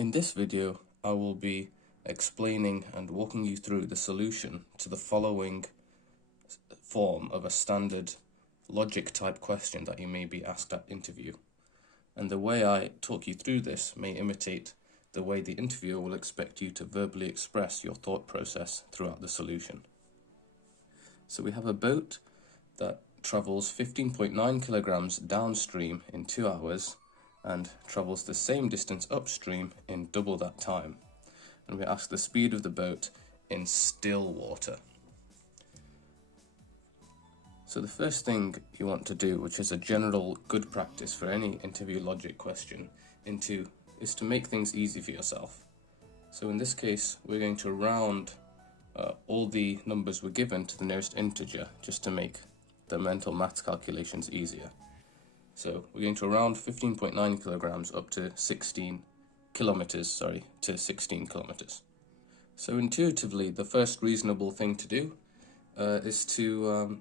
In this video, I will be explaining and walking you through the solution to the following form of a standard logic type question that you may be asked at interview. And the way I talk you through this may imitate the way the interviewer will expect you to verbally express your thought process throughout the solution. So we have a boat that travels 15.9 kilograms downstream in 2 hours and travels the same distance upstream in double that time. And we ask the speed of the boat in still water. So the first thing you want to do, which is a general good practice for any interview logic question, is to make things easy for yourself. So in this case, we're going to round all the numbers we're given to the nearest integer, just to make the mental maths calculations easier. So we're going to round 15.9 kilograms up to 16 kilometers, to 16 kilometers. So intuitively, the first reasonable thing to do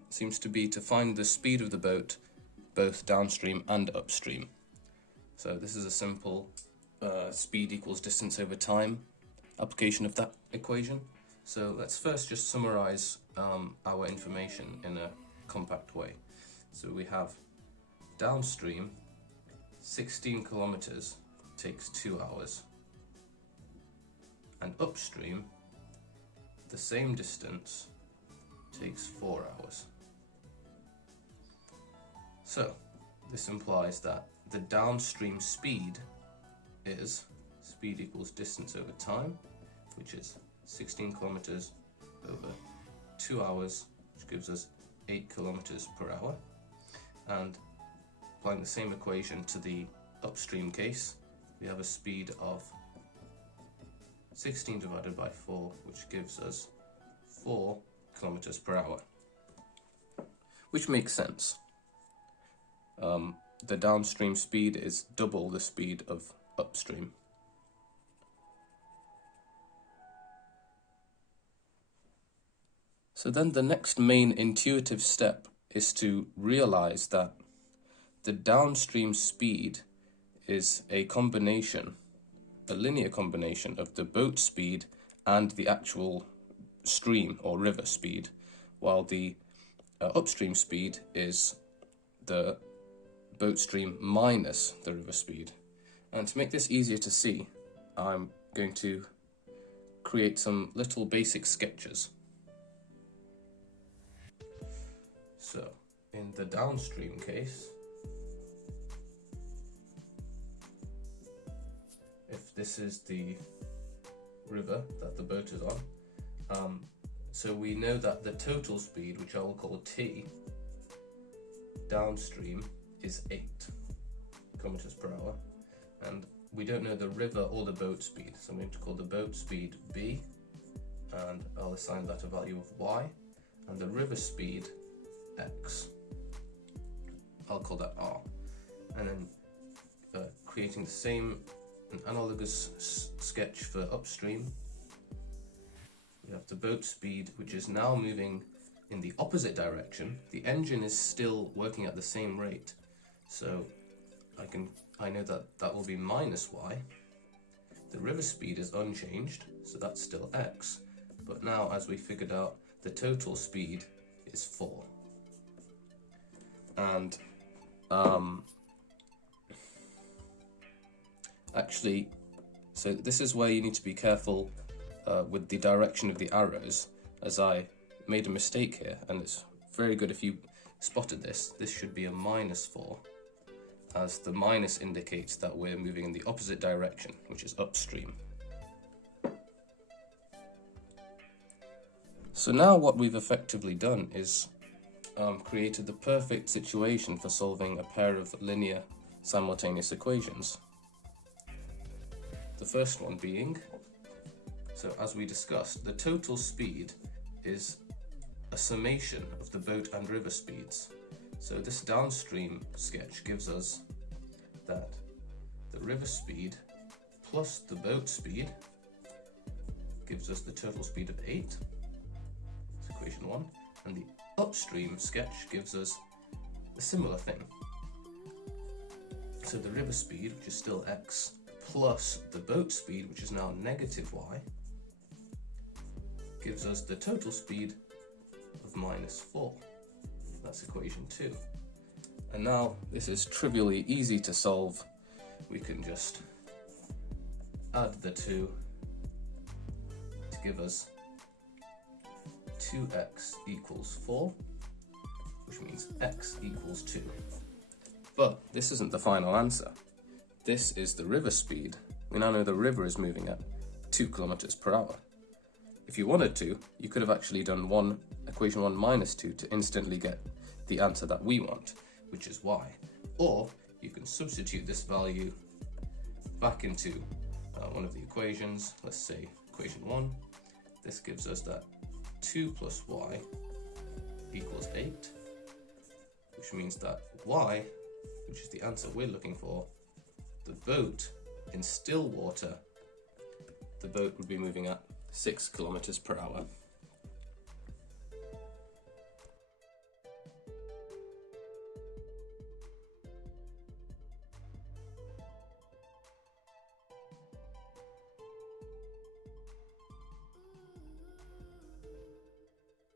seems to be to find the speed of the boat, both downstream and upstream. So this is a simple speed equals distance over time application of that equation. So let's first just summarize our information in a compact way. So we have downstream 16 kilometers takes 2 hours, and upstream the same distance takes 4 hours. So this implies that the downstream speed is speed equals distance over time, which is 16 kilometers over 2 hours, which gives us 8 kilometers per hour. And applying the same equation to the upstream case, we have a speed of 16 divided by 4, which gives us 4 kilometers per hour. Which makes sense. The downstream speed is double the speed of upstream. So then the next main intuitive step is to realize that the downstream speed is a linear combination of the boat speed and the actual stream or river speed, while the upstream speed is the boat stream minus the river speed. And to make this easier to see, I'm going to create some little basic sketches. So in the downstream case, if this is the river that the boat is on, so we know that the total speed, which I will call T, downstream is 8 kilometers per hour, and we don't know the river or the boat speed, so I'm going to call the boat speed B, and I'll assign that a value of Y, and the river speed X, I'll call that R. And then creating the same analogous sketch for upstream, we have the boat speed, which is now moving in the opposite direction. The engine is still working at the same rate, so I know that will be minus Y. The river speed is unchanged, so that's still X, but now, as we figured out, the total speed is 4. And actually, so this is where you need to be careful with the direction of the arrows, as I made a mistake here, and it's very good if you spotted this. This should be a minus 4, as the minus indicates that we're moving in the opposite direction, which is upstream. So now what we've effectively done is created the perfect situation for solving a pair of linear simultaneous equations. The first one being, so as we discussed, the total speed is a summation of the boat and river speeds. So this downstream sketch gives us that the river speed plus the boat speed gives us the total speed of 8. That's equation 1. And the upstream sketch gives us a similar thing. So the river speed, which is still X, plus the boat speed, which is now negative y, gives us the total speed of -4. That's equation 2. And now this is trivially easy to solve. We can just add the 2 to give us 2x equals 4, which means x equals 2. But this isn't the final answer. This is the river speed. We now know the river is moving at 2 kilometers per hour. If you wanted to, you could have actually done equation 1 minus 2 to instantly get the answer that we want, which is y. Or you can substitute this value back into one of the equations. Let's say equation 1. This gives us that 2 plus y equals 8, which means that y, which is the answer we're looking for, the boat in still water, the boat would be moving at 6 kilometers per hour.